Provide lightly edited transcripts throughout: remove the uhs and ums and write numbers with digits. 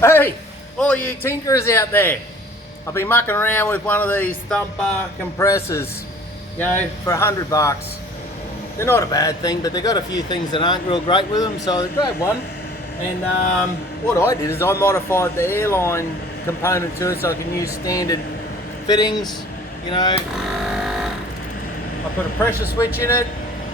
Hey, all you tinkerers out there, I've been mucking around with one of these thumper compressors, you know, for $100. They're not a bad thing, but they've got a few things that aren't real great with them, so I grabbed one. And what I did is I modified the airline component to it so I can use standard fittings, you know. I put a pressure switch in it,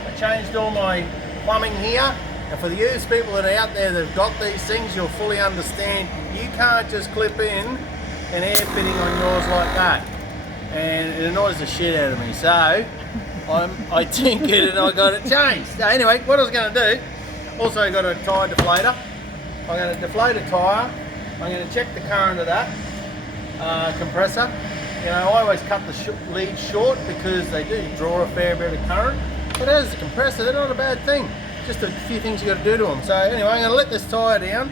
I changed all my plumbing here. And for the used people that are out there that have got these things, you'll fully understand you can't just clip in an air fitting on yours like that. And it annoys the shit out of me. So I tinkered and I got it changed. So anyway, what I was going to do, also got a tyre deflator. I'm going to deflate a tyre. I'm going to check the current of that compressor. You know, I always cut the leads short because they do draw a fair bit of current. But as a compressor, they're not a bad thing. Just a few things you got to do to them. So anyway, I'm going to let this tyre down.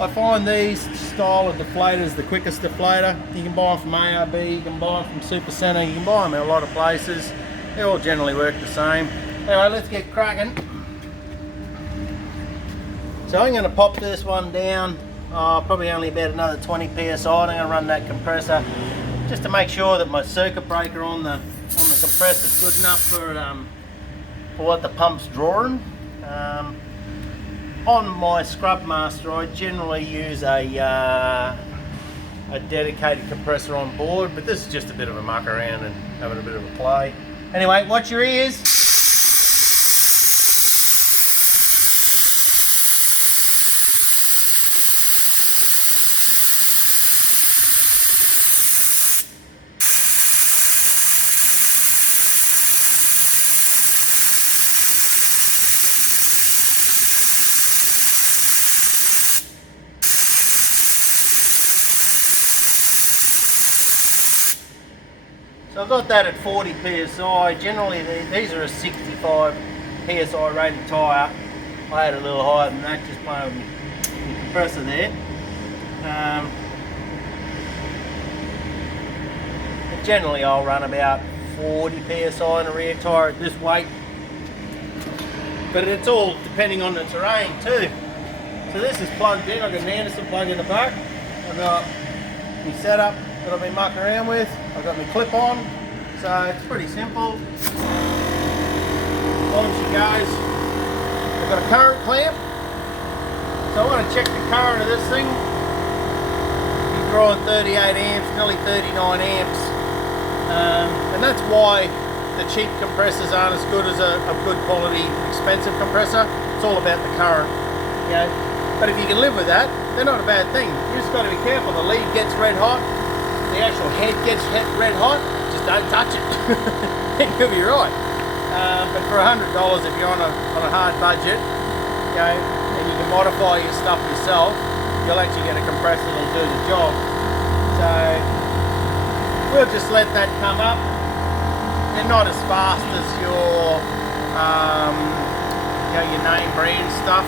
I find these style of deflators the quickest deflator. You can buy them from ARB, you can buy them from Super Centre, you can buy them in a lot of places. They all generally work the same. Anyway, let's get cracking. So I'm going to pop this one down, probably only about another 20 PSI. I'm going to run that compressor just to make sure that my circuit breaker on the compressor is good enough for what the pump's drawing. On my Scrub Master, I generally use a dedicated compressor on board, but this is just a bit of a muck around and having a bit of a play. Anyway, watch your ears. So I've got that at 40 PSI. Generally these are a 65 PSI rated tyre. I had a little higher than that, just playing with the compressor there. Generally I'll run about 40 PSI in a rear tyre at this weight. But it's all depending on the terrain too. So this is plugged in. I've got an Anderson plug in the back. I've got my setup that I've been mucking around with. I've got my clip on, so it's pretty simple. On she goes. I've got a current clamp, so I want to check the current of this thing. You're drawing 38 amps, nearly 39 amps, and that's why the cheap compressors aren't as good as a good quality expensive compressor. It's all about the current, you know. But if you can live with that, they're not a bad thing. You just got to be careful. The lead gets red hot. The actual head gets red hot, just don't touch it. You'll be right. But for $100, if you're on a hard budget, you know, and you can modify your stuff yourself, you'll actually get a compressor that'll do the job. So we'll just let that come up. They're not as fast as your, you know, your name brand stuff,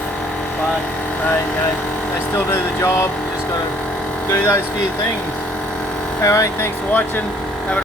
but you know, they still do the job. You just got to do those few things. Alright, thanks for watching.